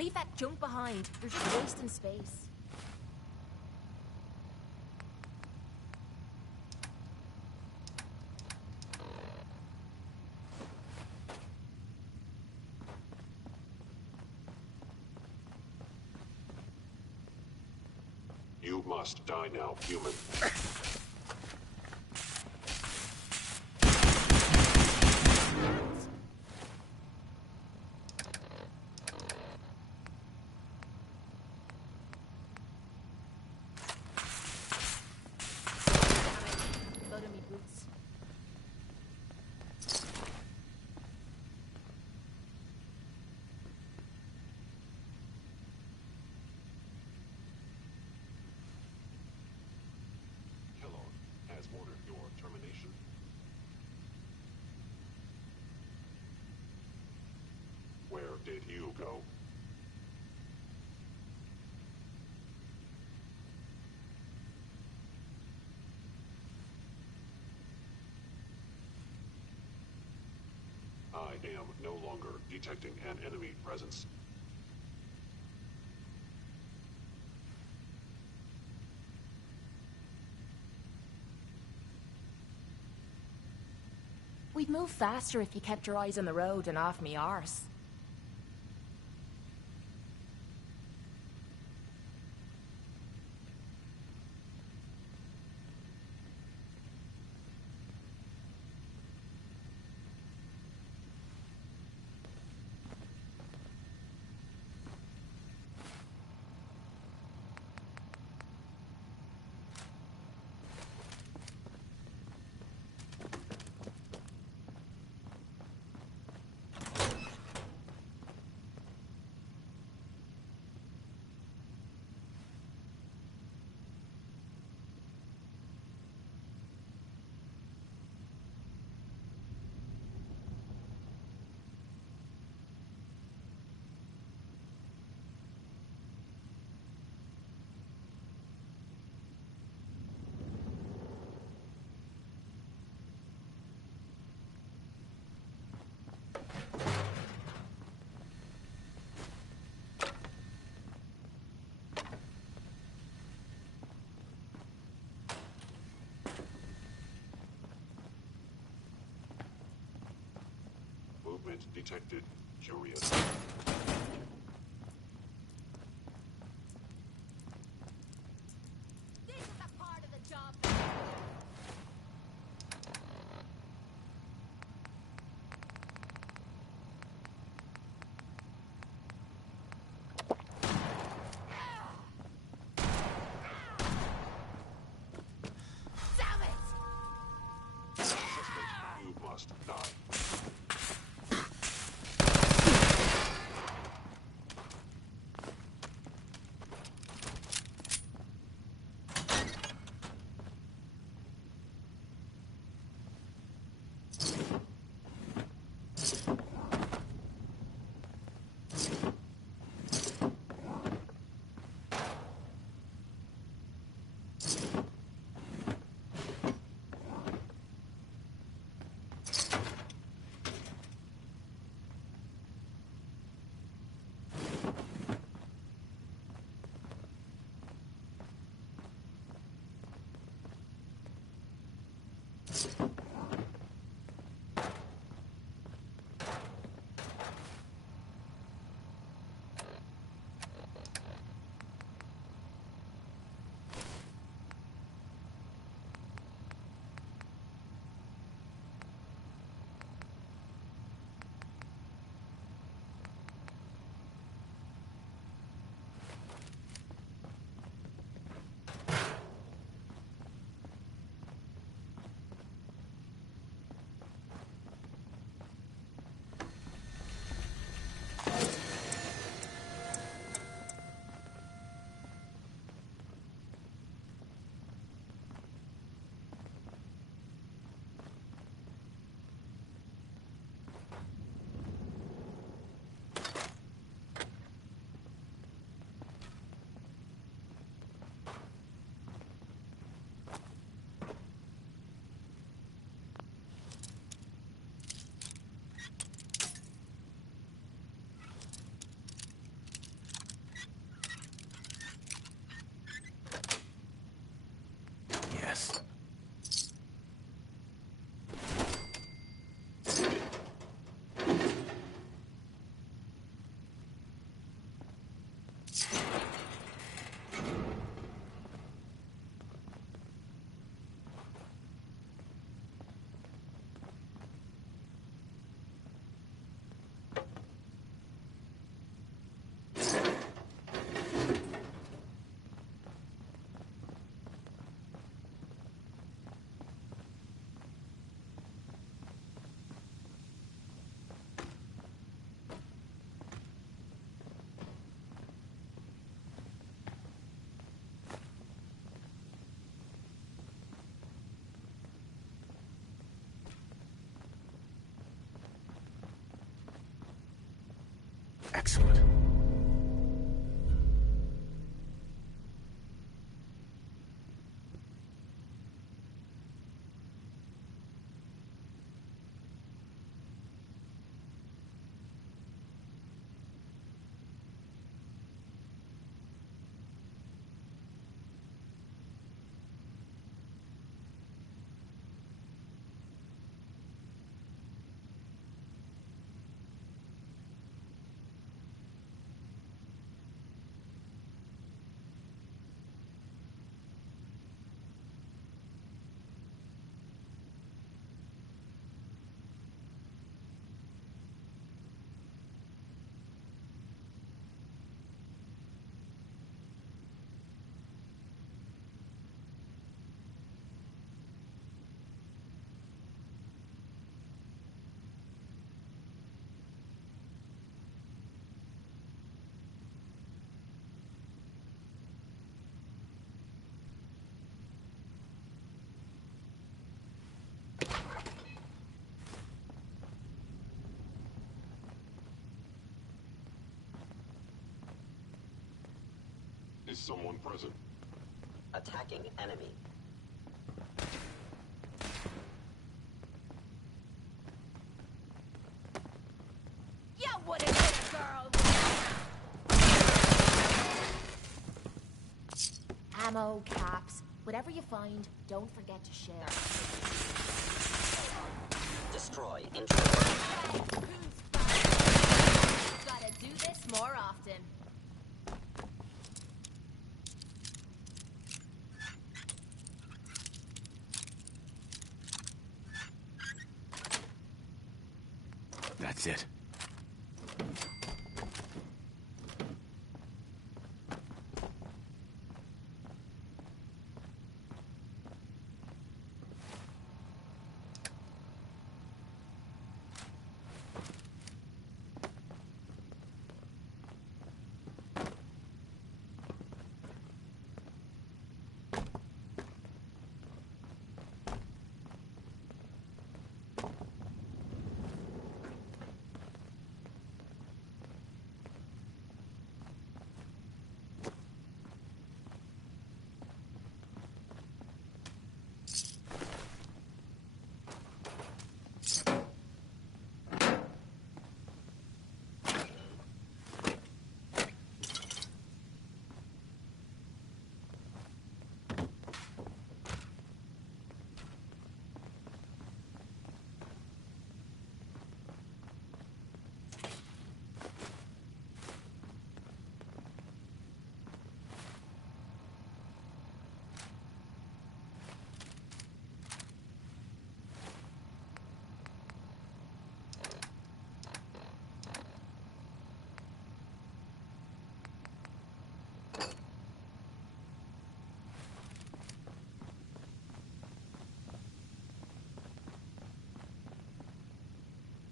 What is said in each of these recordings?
Leave that junk behind. You're just wasting space. You must die now, human. Blood on me boots. Kellogg has ordered your termination. Where did you go? I am no longer detecting an enemy presence. We'd move faster if you kept your eyes on the road and off me arse. Movement detected. Curious. This is a part of the job. Damn it! Suspect, you must die. Excellent. Is someone present? Attacking enemy. You wouldn't hit a girl! Ammo, caps, whatever you find, don't forget to share. Destroy intruder. Gotta do this more often. That's it.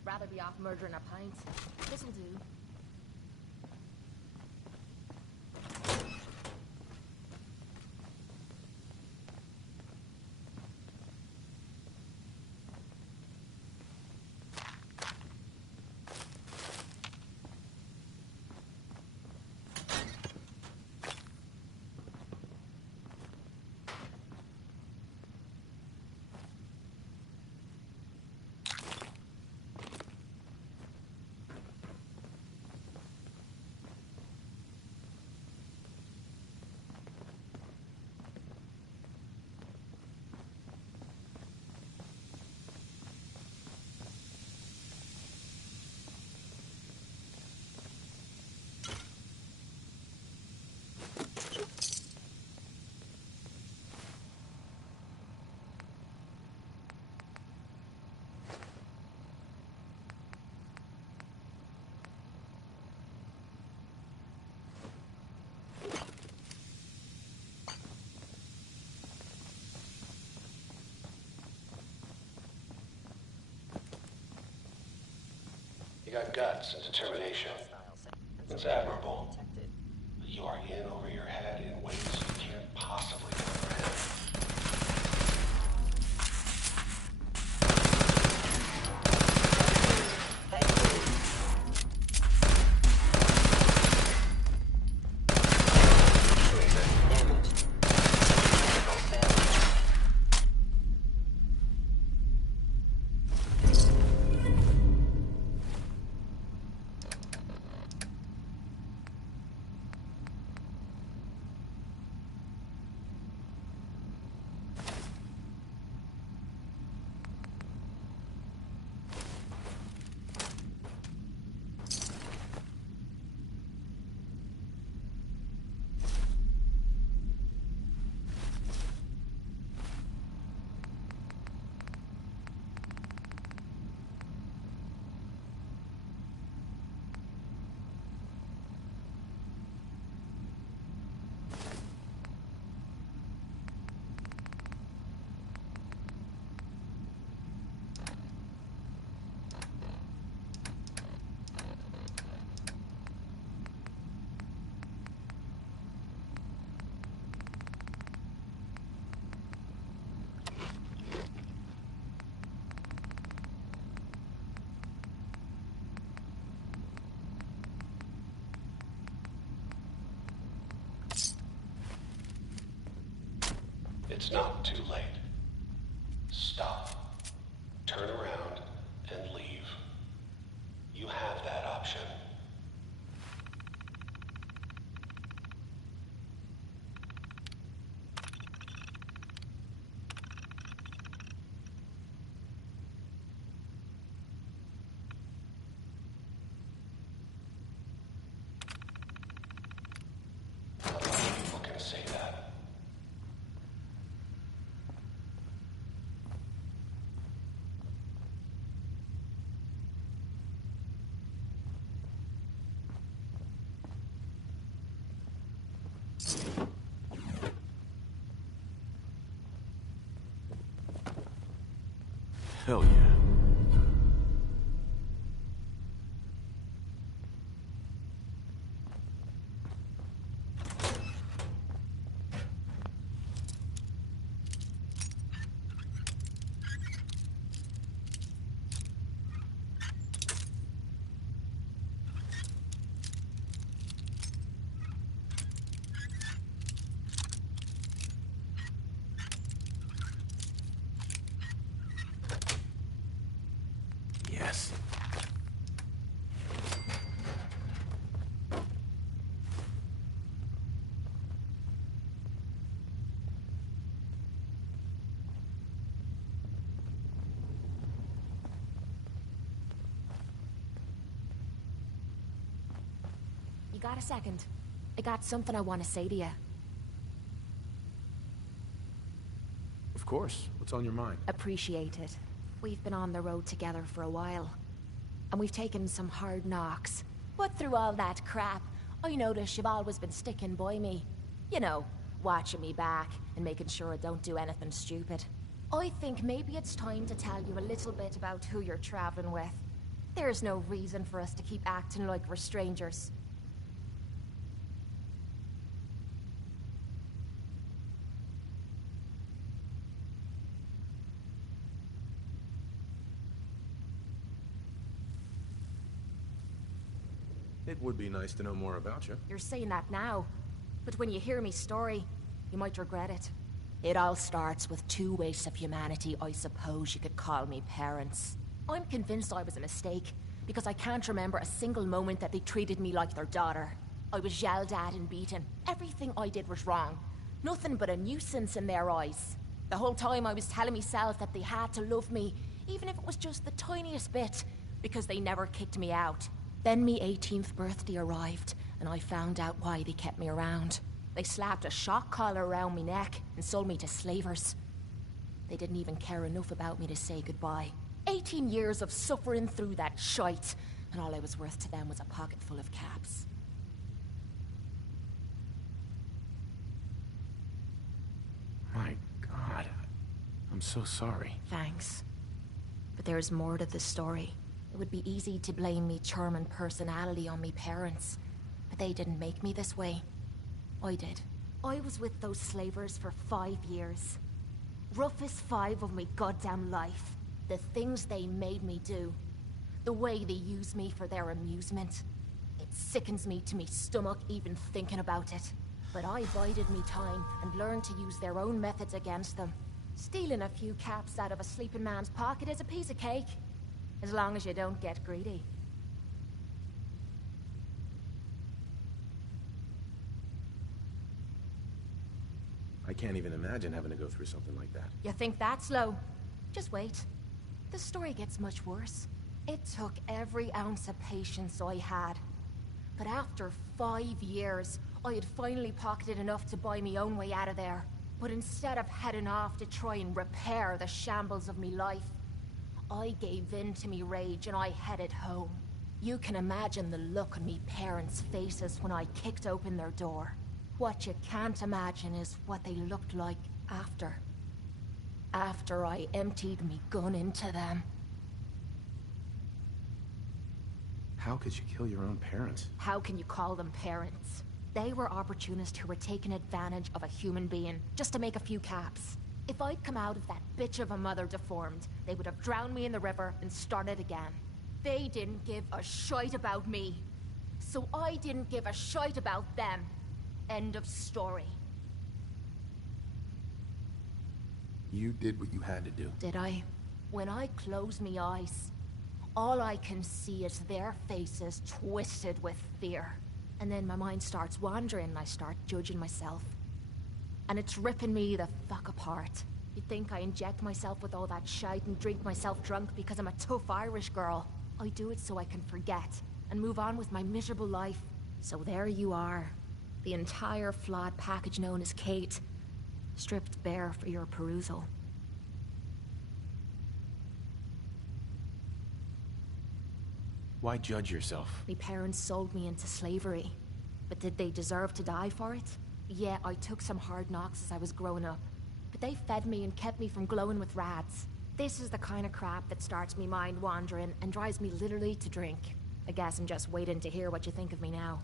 Rather be off murdering a pint. This'll do. You got guts and determination. It's admirable. But you are in over your head in ways you can't possibly comprehend. It's not too late. Stop. Turn around and leave. You have that option. People can say that. Hell yeah. Yes. You got a second? I got something I want to say to you. Of course. What's on your mind? Appreciate it. We've been on the road together for a while. And we've taken some hard knocks. But through all that crap, I notice you've always been sticking by me. You know, watching me back and making sure I don't do anything stupid. I think maybe it's time to tell you a little bit about who you're traveling with. There's no reason for us to keep acting like we're strangers. It would be nice to know more about you. You're saying that now, but when you hear me story, you might regret it. It all starts with two wastes of humanity I suppose you could call me parents. I'm convinced I was a mistake, because I can't remember a single moment that they treated me like their daughter. I was yelled at and beaten. Everything I did was wrong. Nothing but a nuisance in their eyes. The whole time I was telling myself that they had to love me, even if it was just the tiniest bit, because they never kicked me out. Then me 18th birthday arrived, and I found out why they kept me around. They slapped a shock collar around me neck and sold me to slavers. They didn't even care enough about me to say goodbye. 18 years of suffering through that shite, and all I was worth to them was a pocket full of caps. My God. I'm so sorry. Thanks. But there's more to the story. It would be easy to blame me charm and personality on me parents, but they didn't make me this way. I did. I was with those slavers for 5 years. Roughest 5 of me goddamn life. The things they made me do. The way they use me for their amusement. It sickens me to me stomach even thinking about it. But I bided me time and learned to use their own methods against them. Stealing a few caps out of a sleeping man's pocket is a piece of cake. As long as you don't get greedy. I can't even imagine having to go through something like that. You think that's low? Just wait. The story gets much worse. It took every ounce of patience I had. But after 5 years, I had finally pocketed enough to buy me own way out of there. But instead of heading off to try and repair the shambles of me life, I gave in to me rage and I headed home. You can imagine the look on me parents' faces when I kicked open their door. What you can't imagine is what they looked like after. After I emptied me gun into them. How could you kill your own parents? How can you call them parents? They were opportunists who were taking advantage of a human being just to make a few caps. If I'd come out of that bitch of a mother deformed, they would have drowned me in the river and started again. They didn't give a shite about me. So I didn't give a shite about them. End of story. You did what you had to do. Did I? When I close me eyes, all I can see is their faces twisted with fear. And then my mind starts wandering and I start judging myself. And it's ripping me the fuck apart. You'd think I inject myself with all that shite and drink myself drunk because I'm a tough Irish girl. I do it so I can forget and move on with my miserable life. So there you are. The entire flawed package known as Kate. Stripped bare for your perusal. Why judge yourself? My parents sold me into slavery. But did they deserve to die for it? Yeah, I took some hard knocks as I was growing up. But they fed me and kept me from glowing with rads. This is the kind of crap that starts me mind wandering and drives me literally to drink. I guess I'm just waiting to hear what you think of me now.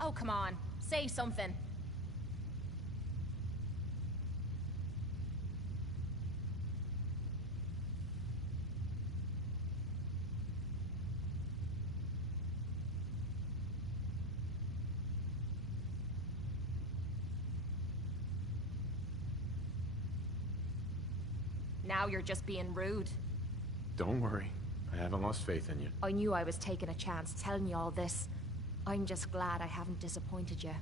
Oh, come on. Say something. Now you're just being rude. Don't worry. I haven't lost faith in you. I knew I was taking a chance telling you all this. I'm just glad I haven't disappointed you.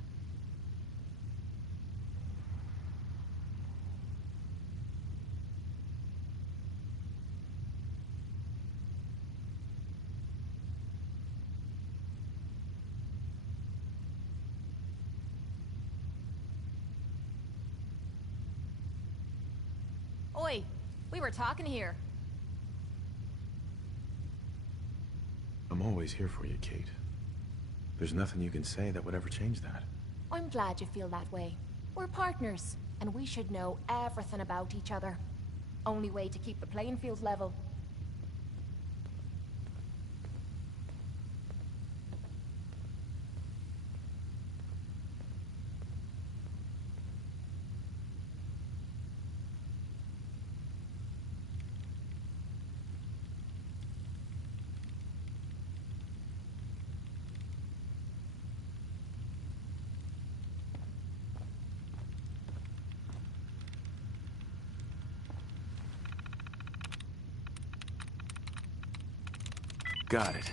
Oi, we were talking here. I'm always here for you, Kate. There's nothing you can say that would ever change that. I'm glad you feel that way. We're partners, and we should know everything about each other. Only way to keep the playing field level. Got it.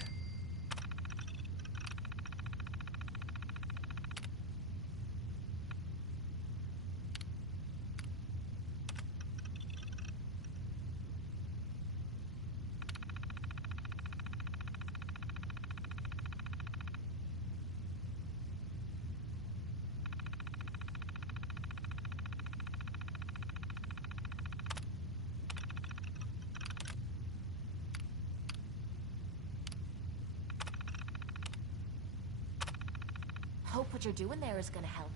Hope what you're doing there is gonna help.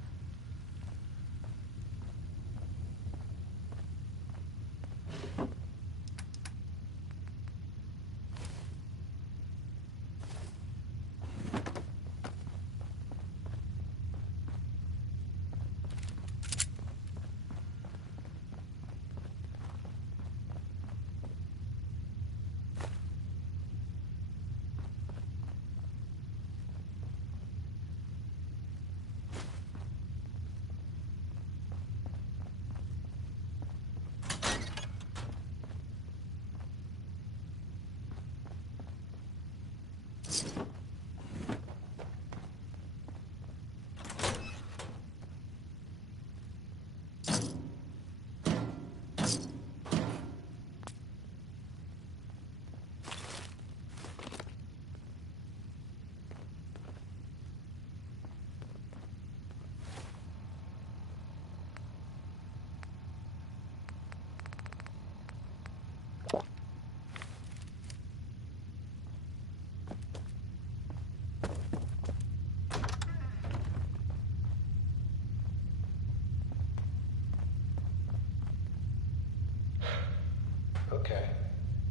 Okay,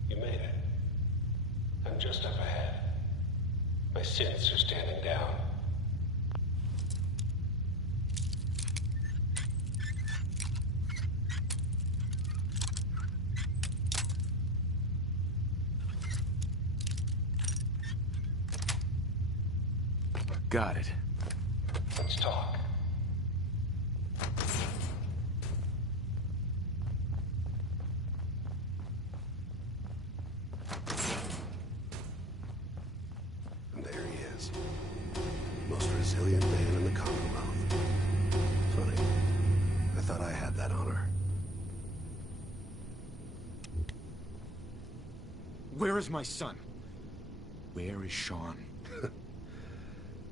you made it. I'm just up ahead. My synths are standing down. Got it. Let's talk. And there he is. Most resilient man in the Commonwealth. Funny. I thought I had that honor. Where is my son? Where is Sean?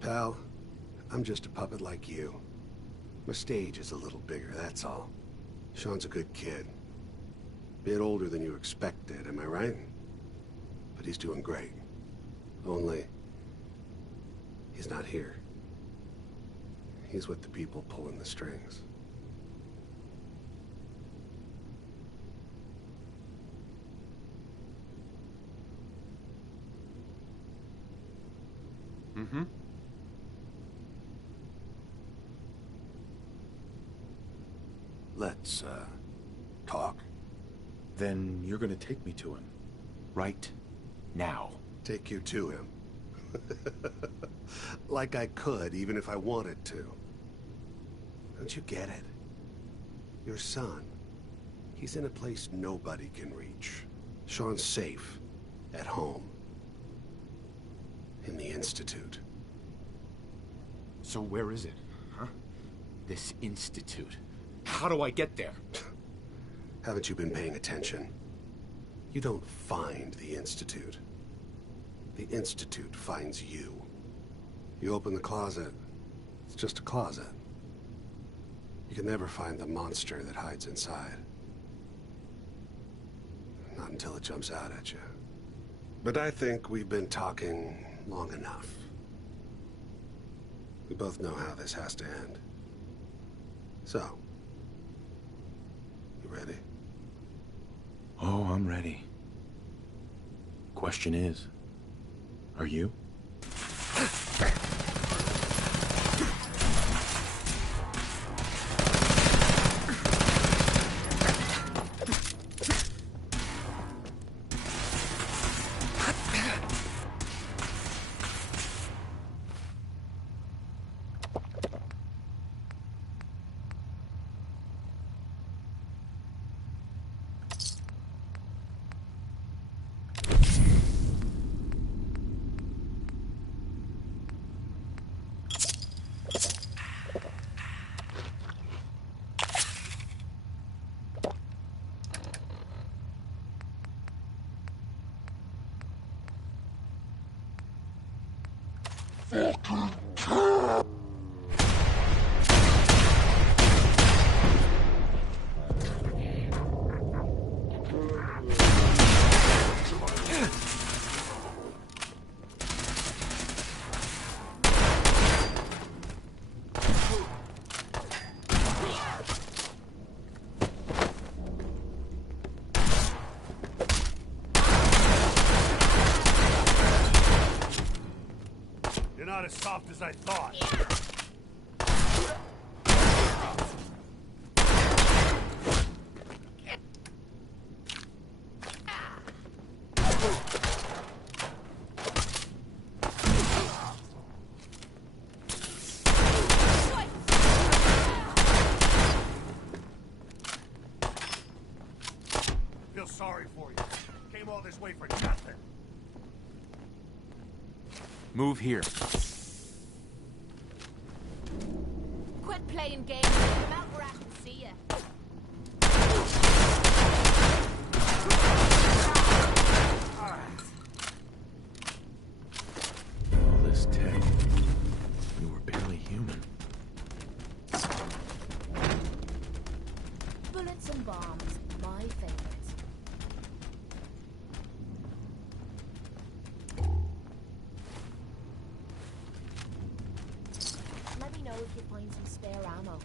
Pal, I'm just a puppet like you. My stage is a little bigger, that's all. Sean's a good kid. Bit older than you expected, am I right? But he's doing great. Only, he's not here. He's with the people pulling the strings. Mm-hmm. Let's, talk. Then you're gonna take me to him. Right now. Take you to him. Like I could, even if I wanted to. Don't you get it? Your son, he's in a place nobody can reach. Sean's safe, at home. In the Institute. So where is it, huh? This institute. How do I get there? Haven't you been paying attention? You don't find the Institute. The Institute finds you. You open the closet, it's just a closet. You can never find the monster that hides inside. Not until it jumps out at you. But I think we've been talking long enough. We both know how this has to end. So, you ready? Oh, I'm ready. Question is, are you? You're not as soft as I thought. Feel sorry for you. Came all this way for nothing. Move here. Quit playing games. Come out where I can see you. All this tech. You were barely human. Bullets and bombs, my favorites. Let me know if you find some spare ammo.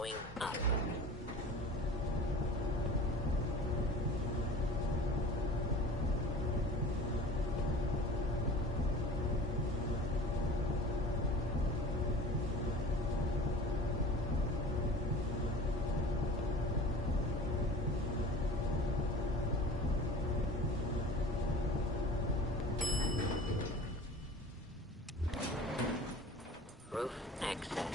going up. Roof access.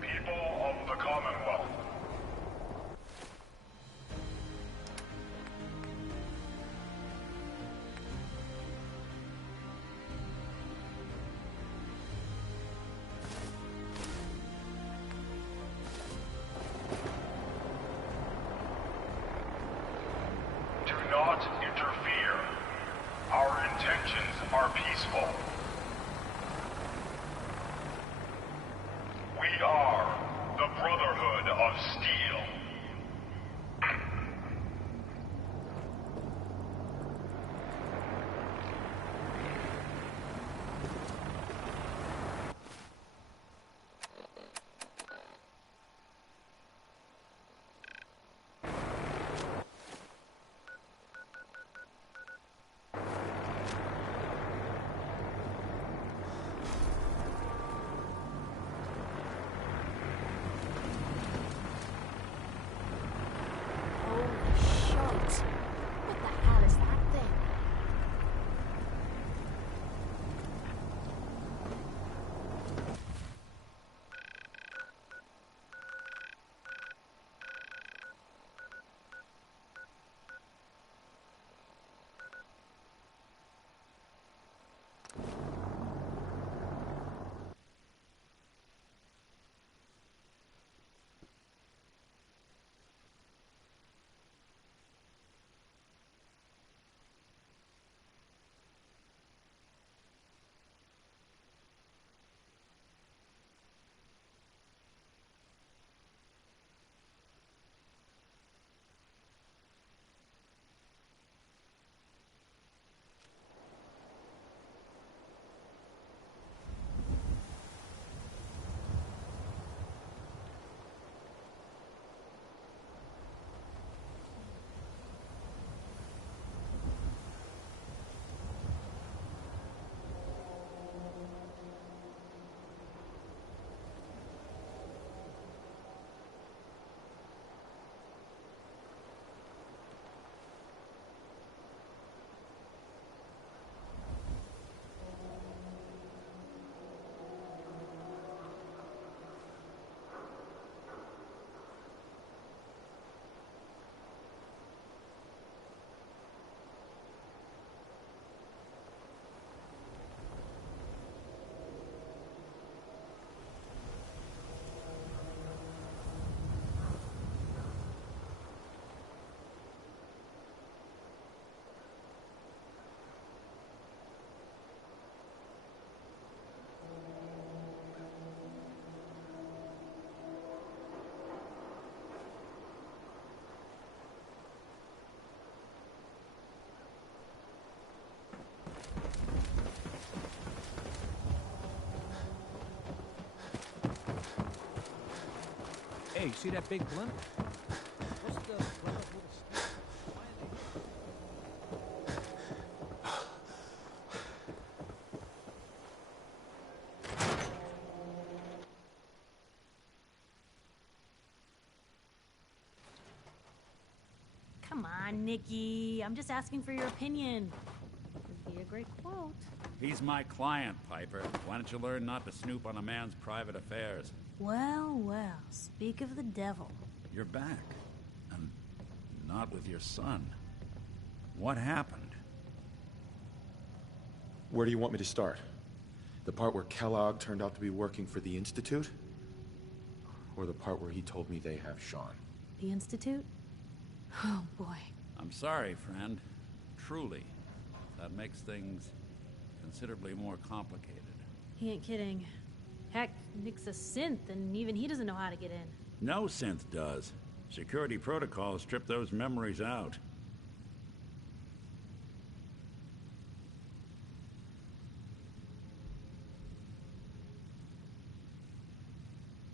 People of the Commonwealth. Do not interfere. Our intentions are peaceful. We are the Brotherhood of Steel. Holy shit! What the hell is that thing? Hey, see that big blimp? What's the Brotherhood of Steel? Why are they here? Come on, Nikki. I'm just asking for your opinion. Could be a great quote. He's my client, Piper. Why don't you learn not to snoop on a man's private affairs? Well, well, speak of the devil. You're back. And not with your son. What happened? Where do you want me to start? The part where Kellogg turned out to be working for the Institute? Or the part where he told me they have Sean? The Institute? Oh, boy. I'm sorry, friend. Truly. That makes things considerably more complicated. He ain't kidding. Heck, Nick's a synth, and even he doesn't know how to get in. No synth does. Security protocols strip those memories out.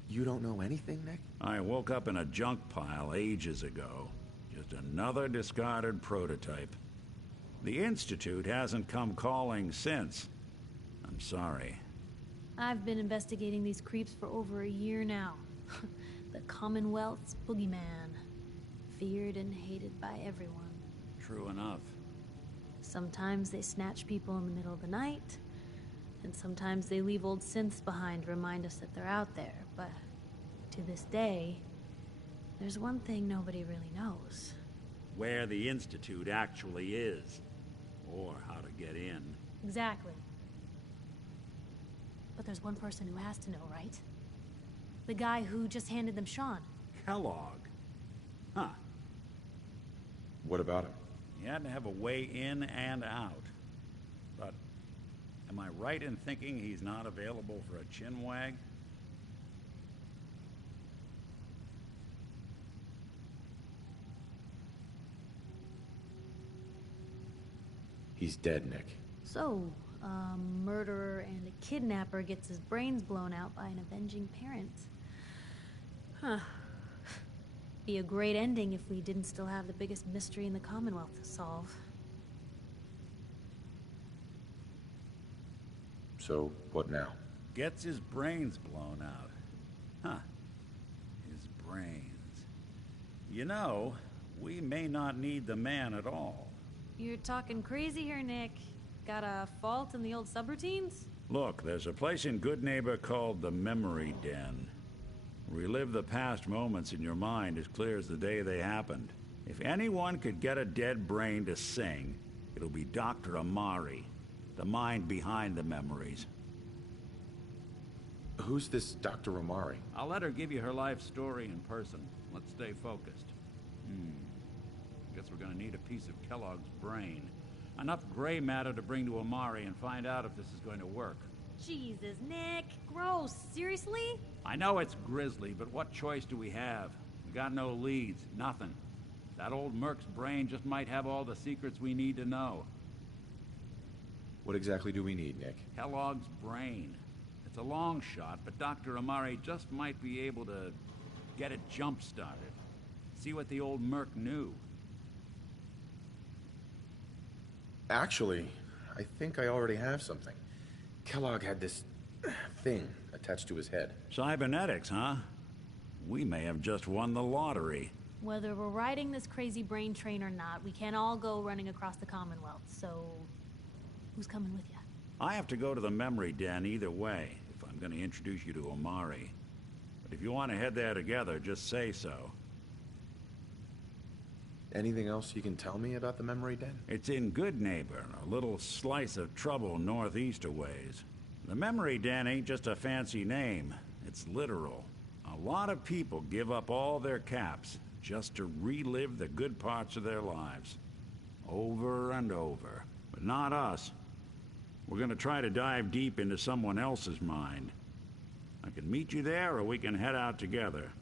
You don't know anything, Nick? I woke up in a junk pile ages ago. Just another discarded prototype. The Institute hasn't come calling since. I'm sorry. I've been investigating these creeps for over a year now. The Commonwealth's boogeyman. Feared and hated by everyone. True enough. Sometimes they snatch people in the middle of the night, and sometimes they leave old synths behind to remind us that they're out there. But to this day, there's one thing nobody really knows. Where the Institute actually is. Or how to get in. Exactly. But there's one person who has to know, right? The guy who just handed them Sean. Kellogg. Huh. What about him? He had to have a way in and out. But am I right in thinking he's not available for a chin wag? He's dead, Nick. So, a murderer and a kidnapper gets his brains blown out by an avenging parent. Huh. Be a great ending if we didn't still have the biggest mystery in the Commonwealth to solve. So, what now? Gets his brains blown out. Huh. His brains. You know, we may not need the man at all. You're talking crazy here, Nick. Got a fault in the old subroutines? Look, there's a place in Good Neighbor called the Memory Den. Relive the past moments in your mind as clear as the day they happened. If anyone could get a dead brain to sing, it'll be Dr. Amari, the mind behind the memories. Who's this Dr. Amari? I'll let her give you her life story in person. Let's stay focused. Guess we're gonna need a piece of Kellogg's brain. Enough gray matter to bring to Amari and find out if this is going to work. Jesus, Nick. Gross. Seriously? I know it's grisly, but what choice do we have? We got no leads, nothing. That old Merc's brain just might have all the secrets we need to know. What exactly do we need, Nick? Kellogg's brain. It's a long shot, but Dr. Amari just might be able to get it jump-started. See what the old Merc knew. Actually, I think I already have something. Kellogg had this thing attached to his head. Cybernetics, huh? We may have just won the lottery. Whether we're riding this crazy brain train or not, we can't all go running across the Commonwealth, so... who's coming with you? I have to go to the Memory Den either way, if I'm going to introduce you to Amari. But if you want to head there together, just say so. Anything else you can tell me about the Memory Den? It's in Good Neighbor, a little slice of trouble northeast a ways. The Memory Den ain't just a fancy name, it's literal. A lot of people give up all their caps just to relive the good parts of their lives. Over and over. But not us. We're gonna try to dive deep into someone else's mind. I can meet you there, or we can head out together.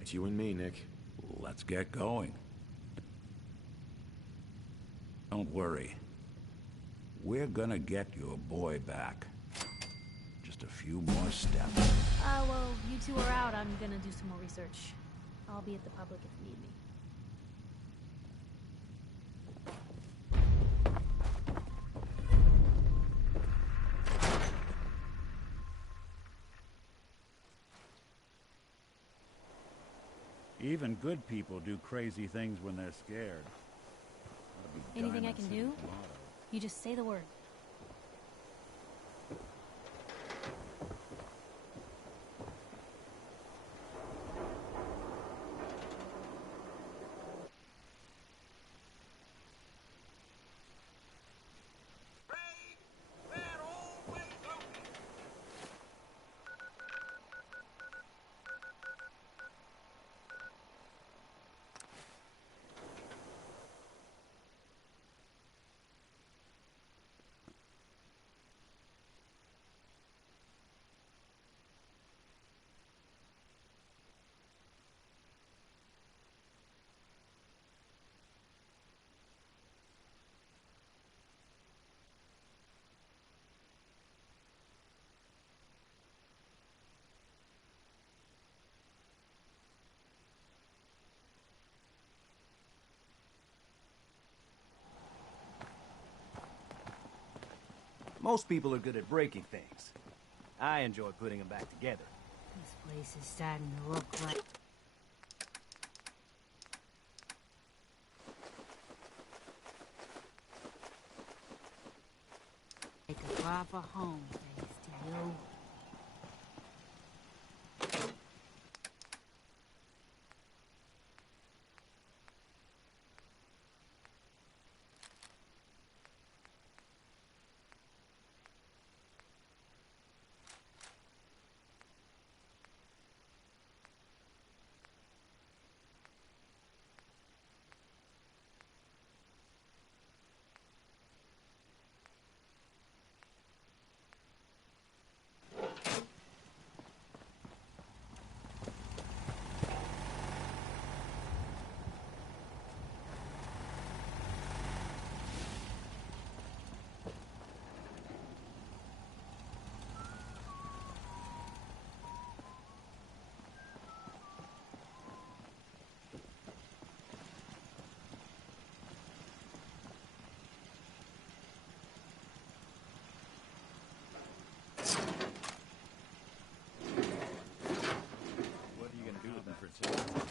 It's you and me, Nick. Let's get going. Don't worry. We're gonna get your boy back. Just a few more steps. Well, you two are out, I'm gonna do some more research. I'll be at the public if you need me. Even good people do crazy things when they're scared. Anything I can do? You just say the word. Most people are good at breaking things. I enjoy putting them back together. This place is starting to look like... like a proper home base to you. What are you gonna do with that for tea?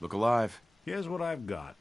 Look alive. Here's what I've got.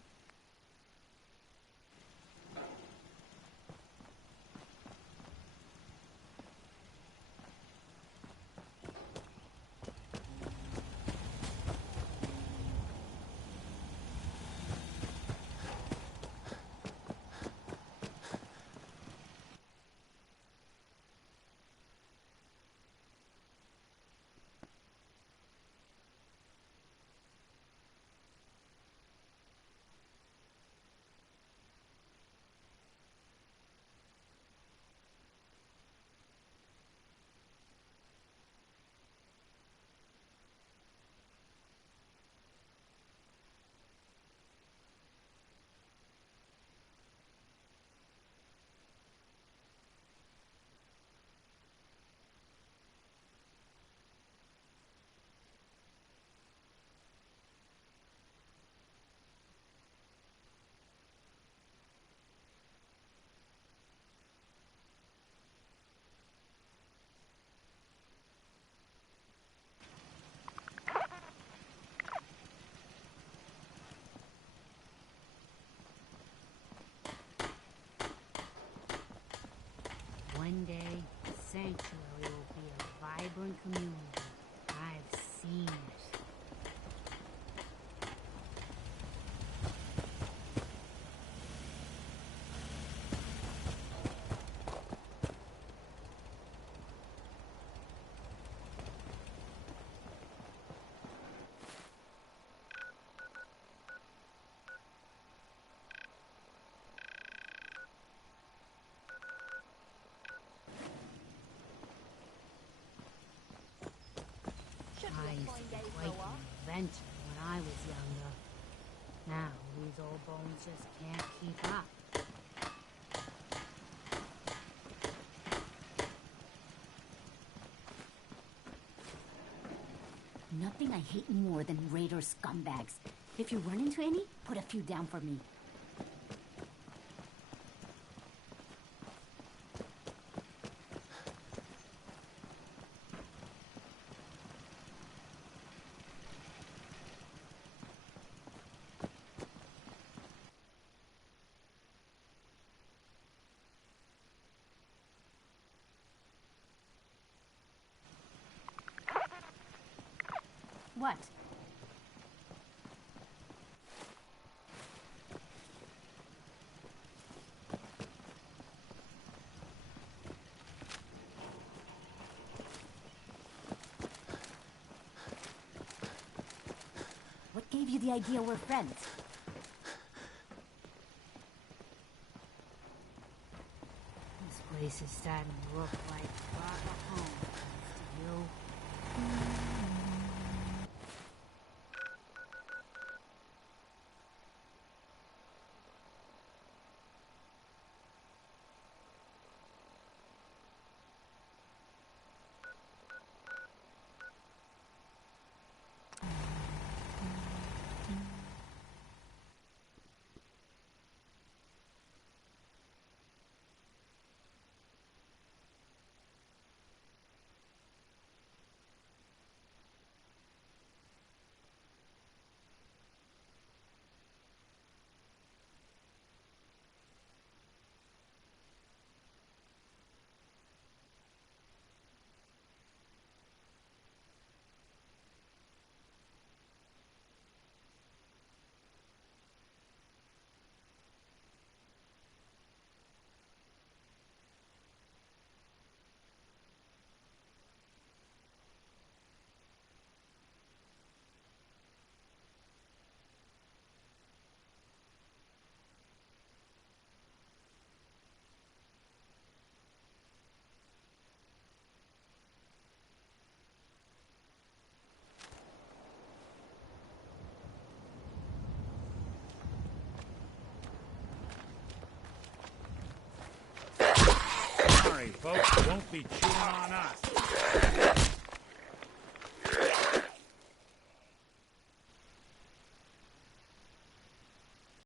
One day, the sanctuary will be a vibrant community. I've seen it. I used to be quite an adventure when I was younger. Now, these old bones just can't keep up. Nothing I hate more than raider scumbags. If you run into any, put a few down for me. What? What gave you the idea we're friends? This place is starting to look like a proper home, thanks to you. Sorry, folks, won't be chewing on us.